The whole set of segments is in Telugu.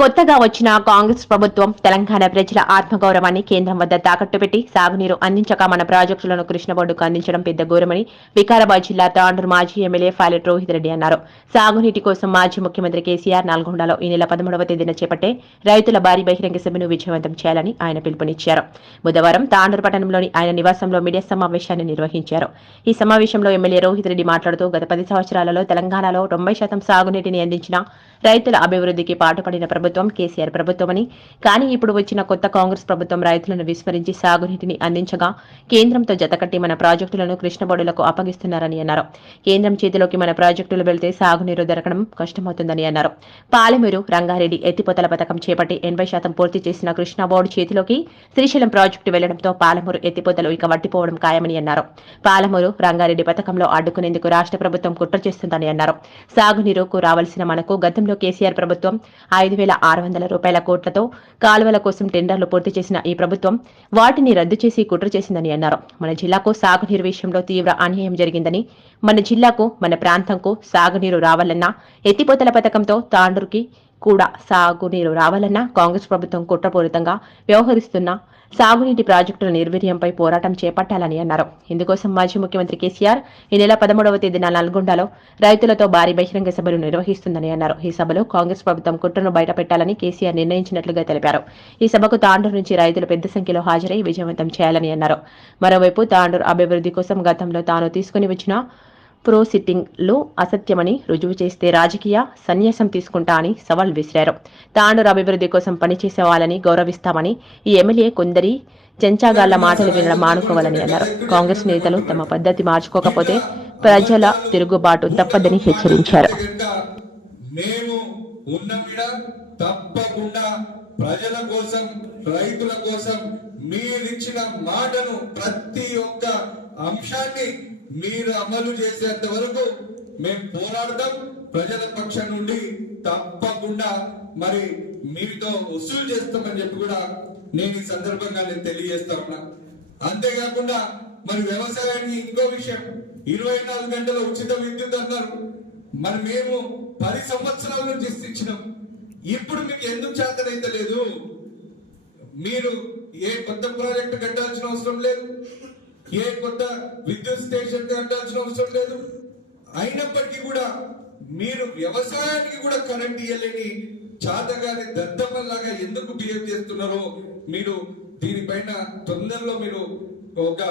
కొత్తగా వచ్చిన కాంగ్రెస్ ప్రభుత్వం తెలంగాణ ప్రజల ఆత్మగౌరవాన్ని కేంద్రం వద్ద తాకట్టు పెట్టి సాగునీరు అందించక మన ప్రాజెక్టులను కృష్ణబొడ్డుకు అందించడం పెద్ద ఘోరమని వికారాబాద్ జిల్లా తాండూరు మాజీ ఎమ్మెల్యే పైలట్ రోహిత్ రెడ్డి అన్నారు. సాగునీటి కోసం మాజీ ముఖ్యమంత్రి కేసీఆర్ నల్గొండలో ఈ నెల పదమూడవ తేదీన చేపట్టే రైతుల భారీ బహిరంగ సభను విజయవంతం చేయాలని ఆయన పిలుపునిచ్చారు. బుధవారం తాండూరు పట్టణంలోని ఆయన నివాసంలో మీడియా సమావేశాన్ని నిర్వహించారు. ఈ సమావేశంలో ఎమ్మెల్యే రోహిత్ రెడ్డి మాట్లాడుతూ గత పది సంవత్సరాలలో తెలంగాణలో తొంభై శాతం సాగునీటిని అందించిన రైతుల అభివృద్ధికి పాటుపడిన ప్రభుత్వం ప్రభుత్వం కేసీఆర్ ప్రభుత్వమని. కానీ ఇప్పుడు వచ్చిన కొత్త కాంగ్రెస్ ప్రభుత్వం రైతులను విస్మరించి సాగునీటిని అందించగా కేంద్రంతో జతకట్టి మన ప్రాజెక్టులను కృష్ణబోడులకు అప్పగిస్తున్నారని అన్నారు. కేంద్రం చేతిలోకి మన ప్రాజెక్టులు వెళ్తే సాగునీరు దొరకడం కష్టమవుతుందని అన్నారు. పాలమూరు రంగారెడ్డి ఎత్తిపోతల పథకం చేపట్టి ఎనభై శాతం పూర్తి చేసిన కృష్ణా బోర్డు చేతిలోకి శ్రీశైలం ప్రాజెక్టు వెళ్ళడంతో పాలమూరు ఎత్తిపోతలు ఇక వట్టిపోవడం ఖాయమని అన్నారు. పాలమూరు రంగారెడ్డి పథకంలో అడ్డుకునేందుకు రాష్ట్ర ప్రభుత్వం కుట్ర చేస్తుందని అన్నారు. సాగునీరుకు రావాల్సిన మనకు గతంలో కేసీఆర్ ప్రభుత్వం ఐదు వేల ఆరు వందల రూపాయల కోట్లతో కాలువల కోసం టెండర్లు పూర్తి చేసిన ఈ ప్రభుత్వం వాటిని రద్దు చేసి కుట్ర చేసిందని అన్నారు. మన జిల్లాకు సాగునీరు విషయంలో తీవ్ర అన్యాయం జరిగిందని మన జిల్లాకు మన ప్రాంతంకు సాగునీరు రావాలన్నా ఎత్తిపోతల పథకంతో తాండూరుకి కూడా సాగునీరు రావాలన్నా కాంగ్రెస్ ప్రభుత్వం కుట్రపూరితంగా వ్యవహరిస్తున్న సాగునీటి ప్రాజెక్టుల నిర్వీర్యంపై పోరాటం చేపట్టాలని అన్నారు. ఇందుకోసం మాజీ ముఖ్యమంత్రి కేసీఆర్ ఈ నెల పదమూడవ తేదీన నల్గొండలో రైతులతో భారీ బహిరంగ సభలు నిర్వహిస్తుందని అన్నారు. ఈ సభలో కాంగ్రెస్ ప్రభుత్వం కుట్రను బయటపెట్టాలని కేసీఆర్ నిర్ణయించినట్లుగా తెలిపారు. ఈ సభకు తాండూరు నుంచి రైతులు పెద్ద సంఖ్యలో హాజరై విజయవంతం చేయాలని అన్నారు. మరోవైపు తాండూరు అభివృద్ధి కోసం గతంలో తాను తీసుకుని వచ్చిన ప్రో సిట్టింగ్లు అసత్యమని రుజువు చేస్తే రాజకీయ సన్యాసం తీసుకుంటా అని సవాల్ విసిరారు. తాండూరు అభివృద్ధి కోసం పనిచేసే వాళ్ళని గౌరవిస్తామని ఈ ఎమ్మెల్యే కొందరి చెంచాగాళ్ళ మాటలు వినడం మానుకోవాలని అన్నారు. కాంగ్రెస్ నేతలు తమ పద్ధతి మార్చుకోకపోతే ప్రజల తిరుగుబాటు తప్పదని హెచ్చరించారు. మేము ఉన్న తప్పకుండా ప్రజల కోసం రైతుల కోసం మీరిచ్చిన మాటను ప్రతి ఒక్క అంశాన్ని మీరు అమలు చేసేంత వరకు మేము పోరాడతాం. ప్రజల పక్షం నుండి తప్పకుండా మరి మీతో వసూలు చేస్తామని చెప్పి కూడా నేను ఈ సందర్భంగా నేను తెలియజేస్తా ఉన్నా. అంతేకాకుండా మరి వ్యవసాయానికి ఇంకో విషయం. ఇరవై నాలుగు గంటల ఉచిత విద్యుత్ అన్నారు. మరి మేము పది సంవత్సరాల నుంచి ఇస్తున్నాం ఇప్పుడు మీకు ఎందుకు చేతనైతే లేదు? మీరు ఏ కొత్త ప్రాజెక్ట్ కట్టాల్సిన అవసరం లేదు. ఏ కొత్త విద్యుత్ స్టేషన్ కట్టాల్సిన అవసరం లేదు. అయినప్పటికీ కూడా మీరు వ్యవసాయానికి కూడా కరెంట్ ఇవ్వలేని చాతగాని దద్దమ్మలాగా ఎందుకు బిహేవ్ చేస్తున్నారో మీరు దీనిపైన తొందరలో మీరు ఒక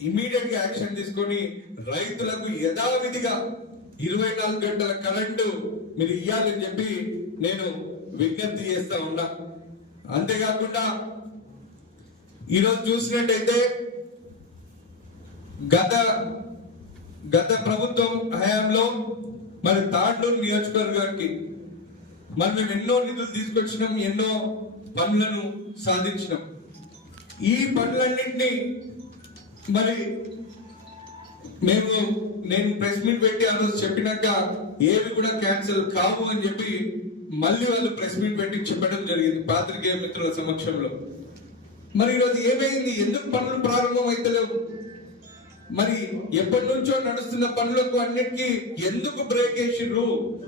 ఇమీడియట్గా యాక్షన్ తీసుకొని రైతులకు యథావిధిగా ఇరవై నాలుగు గంటల కరెంటు మీరు ఇవ్వాలని చెప్పి నేను విజ్ఞప్తి చేస్తా ఉన్నా. అంతేకాకుండా ఈరోజు చూసినట్టయితే గత గత ప్రభుత్వం హయాంలో మరి తాండూరు నియోజకవర్గానికి మరి మేము ఎన్నో నిధులు తీసుకొచ్చినాం ఎన్నో పనులను సాధించినాం. ఈ పనులన్నింటినీ మరి మేము నేను ప్రెస్ మీట్ పెట్టి ఆ రోజు చెప్పినాక ఏవి కూడా క్యాన్సిల్ కావు అని చెప్పి మళ్ళీ వాళ్ళు ప్రెస్ మీట్ పెట్టి చెప్పడం జరిగింది పాత్రికేయ మిత్రుల సమక్షంలో. మరి ఈరోజు ఏమైంది? ఎందుకు పనులు ప్రారంభం అయితలేవు మరి ఎప్పటి నుంచో నడుస్తున్న పనులకు అన్నిటికీ ఎందుకు బ్రేక్ వేసిండ్రు?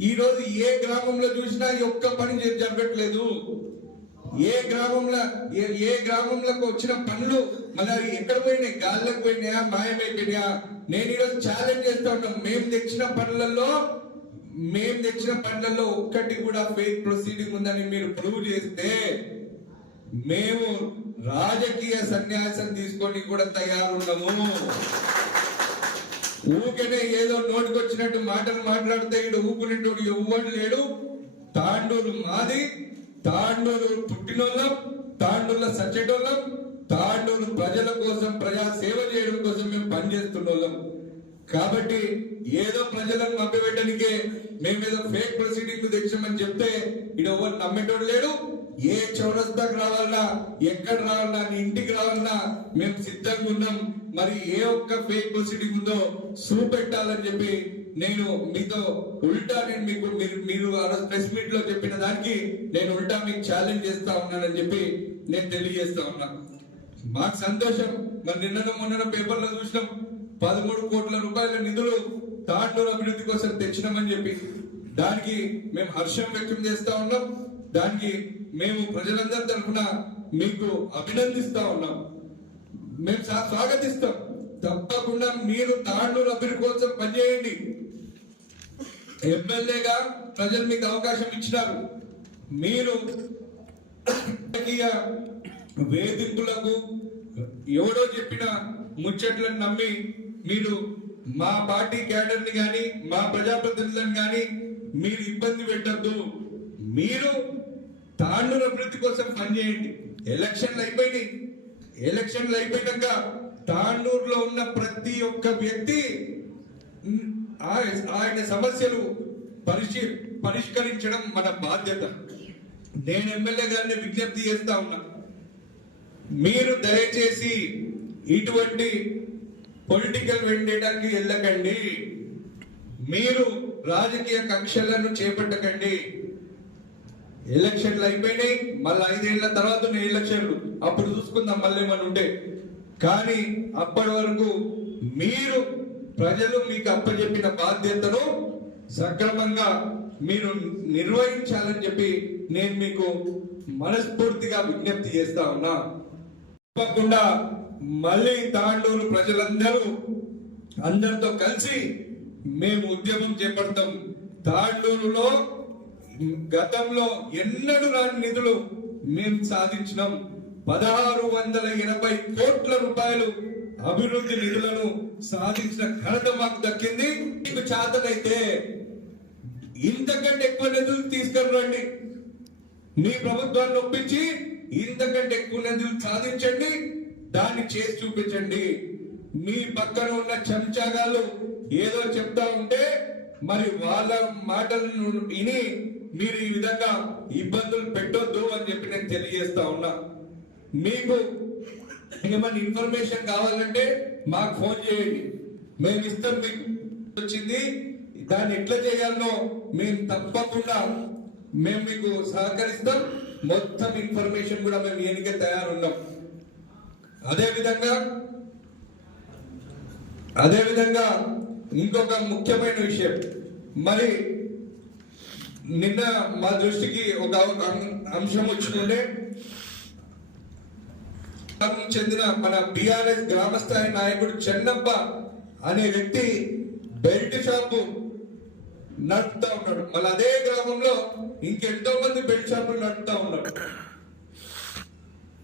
ఈ రోజు ఏ గ్రామంలో చూసినా ఒక్క పని జరగట్లేదు. ఏ గ్రామంలో ఏ ఏ గ్రామంలోకి వచ్చిన పనులు మళ్ళీ ఎక్కడ పోయినాయి? గాల్లోకి పోయినాయా? మాయమైపోయినాయా? నేను ఈరోజు ఛాలెంజ్ చేస్తా ఉంటాం మేము తెచ్చిన పనులలో మేము తెచ్చిన పనులలో ఒక్కటి కూడా ఫేక్ ప్రొసీడింగ్ ఉందని మీరు ప్రూవ్ చేస్తే మేము రాజకీయ సన్యాసం తీసుకొని కూడా తయారుండము. ఊకనే ఏదో నోటికొచ్చినట్టు మాటలు మాట్లాడితే ఇక్కడ ఊపునేటోడు ఎవ్వడు లేడు. తాండూరు మాది తాండూరు పుట్టినోళ్ళం తాండూరులో సచ్చేటోళ్ళం తాండూరు ప్రజల కోసం ప్రజా సేవ చేయడం కోసం మేము పనిచేస్తున్నోళ్ళం. కాబట్టి ఏదో ప్రజలను మభ్యపెట్టడానికే ఏదో ఫేక్ ప్రొసీడింగ్ తెచ్చామని చెప్తే ఇది ఎవరు నమ్మేటోడు లేడు. ఏ చౌరస్తాకు రావాలన్నా ఎక్కడ రావాలన్నా ఇంటికి రావాలన్నా మేము సిద్ధంగా ఉన్నాం. మరి ఏ ఒక్క ఫేక్ ప్రొసీడింగ్ ఉందో చూపెట్టాలని చెప్పి నేను మీతో ఉల్టా నేను మీకు మీరు మీరు ఆ ప్రెస్ మీట్లో చెప్పిన దానికి నేను ఉల్టా మీకు ఛాలెంజ్ చేస్తా ఉన్నానని చెప్పి నేను తెలియజేస్తా ఉన్నా. మాకు సంతోషం. మరి నిన్న మొన్న పేపర్లో చూసినాం. పదమూడు కోట్ల రూపాయల నిధులు తాండూరు అభివృద్ధి కోసం తెచ్చినామని చెప్పి దానికి మేము హర్షం వ్యక్తం చేస్తా ఉన్నాం. దానికి మేము ప్రజలందరి తరఫున మీకు అభినందిస్తా ఉన్నాం. మేము స్వాగతిస్తాం. తప్పకుండా మీరు తాండూరు అభివృద్ధి కోసం పనిచేయండి. ఎమ్మెల్యేగా ప్రజలు మీకు అవకాశం ఇచ్చినారు. మీరు రాజకీయ వేధింపులకు ఎవడో చెప్పిన ముచ్చట్లను నమ్మి మీరు మా పార్టీ క్యాడర్ని కానీ మా ప్రజాప్రతినిధులను కానీ మీరు ఇబ్బంది పెట్టద్దు. మీరు తాండూరు అభివృద్ధి కోసం పనిచేయండి. ఎలక్షన్లు అయిపోయినాయి. ఎలక్షన్లు అయిపోయినాక తాండూరులో ఉన్న ప్రతి ఒక్క వ్యక్తి ఆయన సమస్యలు పరిశీ పరిష్కరించడం మన బాధ్యత. నేను ఎమ్మెల్యే గారిని విజ్ఞప్తి చేస్తా ఉన్నా. మీరు దయచేసి ఇటువంటి పొలిటికల్ వెండేటానికి వెళ్ళకండి మీరు రాజకీయ కక్షలను చేపట్టకండి. ఎలక్షన్లు అయిపోయినాయి మళ్ళీ ఐదేళ్ళ తర్వాత ఉన్నాయి ఎలక్షన్లు. అప్పుడు చూసుకుందాం మళ్ళీ మన ఉంటే. కానీ అప్పటి వరకు మీరు ప్రజలు మీకు అప్పచెప్పిన బాధ్యతను సక్రమంగా మీరు నిర్వహించాలని చెప్పి నేను మీకు మనస్ఫూర్తిగా విజ్ఞప్తి చేస్తా ఉన్నా. తప్పకుండా మళ్ళీ తాండూరు ప్రజలందరూ అందరితో కలిసి మేము ఉద్యమం చేపడతాం. తాండూరులో గతంలో ఎన్నడూ రాని నిధులు మేము సాధించినాం. పదహారు వందల ఎనభై కోట్ల రూపాయలు అభివృద్ధి నిధులను సాధించిన ఘనత మాకు దక్కింది. మీకు చేతనైతే ఇంతకంటే ఎక్కువ నిధులు తీసుకురండి రండి. మీ ప్రభుత్వాన్ని ఒప్పించి ఇంతకంటే ఎక్కువ నిధులు సాధించండి. దాన్ని చేసి చూపించండి. మీ పక్కన ఉన్న చెంచాగాళ్ళు ఏదో చెప్తా ఉంటే మరి వాళ్ళ మాటలను విని మీరు ఈ విధంగా ఇబ్బందులు పెట్టొద్దు అని చెప్పి నేను తెలియజేస్తా ఉన్నా. మీకు ఏమైనా ఇన్ఫర్మేషన్ కావాలంటే మాకు ఫోన్ చేయండి. మేము ఇస్తాం మీకు. వచ్చింది. దాన్ని ఎట్లా చేయాలనో మేము తప్పకుండా మేము మీకు సహకరిస్తాం. మొత్తం ఇన్ఫర్మేషన్ కూడా మేము ఎన్నిక తయారున్నాం. అదేవిధంగా అదేవిధంగా ఇంకొక ముఖ్యమైన విషయం. మరి నిన్న మా దృష్టికి ఒక అంశం వచ్చిండే చెందిన మన బిఆర్ఎస్ గ్రామస్థాయి నాయకుడు చెన్నప్ప అనే వ్యక్తి బెల్ట్ షాపు నడుపుతా ఉన్నాడు. మళ్ళీ అదే గ్రామంలో ఇంకెంతో మంది బెల్ట్ షాపులు నడుపుతా ఉన్నాడు ఈ ఒక్క బెల్ట్ షాప్ పనిచేయాలి ఎట్లా మిగతా బెల్ట్